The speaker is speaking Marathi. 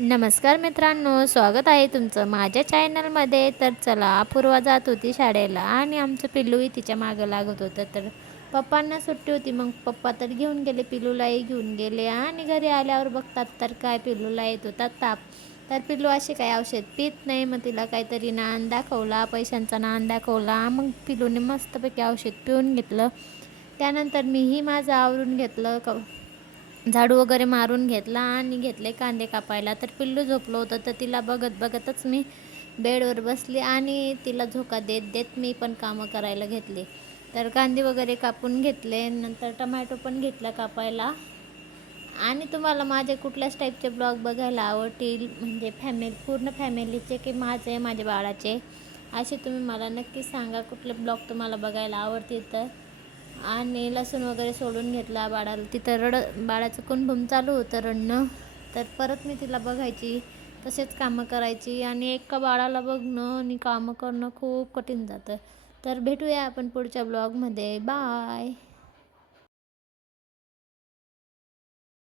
नमस्कार मित्रांनो, स्वागत आहे तुमचं माझ्या चॅनलमध्ये. तर चला, अपूर्वा जात होती शाळेला आणि आमचं पिल्लूही तिच्या मागं लागत होतं. तर पप्पांना सुट्टी होती, मग पप्पा तर घेऊन गेले, पिल्लूलाही घेऊन गेले आणि घरी आल्यावर बघतात तर काय, पिल्लूला येत होता ताप. तर पिल्लू असे काही औषध पित नाही, मग तिला काहीतरी नाण दाखवला, पैशांचा नाण दाखवला. मग पिल्लूने मस्तपैकी औषध पिऊन घेतलं. त्यानंतर मीही माझं आवरून घेतलं, झाडू वगैरे मारून घेतला आणि घेतले कांदे कापायला. तर पिल्लू झोपलं होतं, तर तिला बघत बघतच मी बेडवर बसली आणि तिला झोका देत देत मी पण कामं करायला घेतले. तर कांदे वगैरे कापून घेतले, नंतर टमॅटो पण घेतला कापायला. आणि तुम्हाला माझे कुठल्याच टाईपचे ब्लॉग बघायला आवडतील, म्हणजे पूर्ण फॅमिलीचे की माझे, माझ्या बाळाचे, असे तुम्ही मला नक्की सांगा कुठले ब्लॉग तुम्हाला बघायला आवडतील. तर आणि लसूण वगैरे सोडून घेतला बाळाला, तिथं बाळाचं कुणबुम चालू होतं रडणं. तर परत मी तिला बघायची, तसेच कामं करायची. आणि एका बाळाला बघणं आणि कामं करणं खूप कठीण जातं. तर भेटूया आपण पुढच्या ब्लॉगमध्ये. बाय.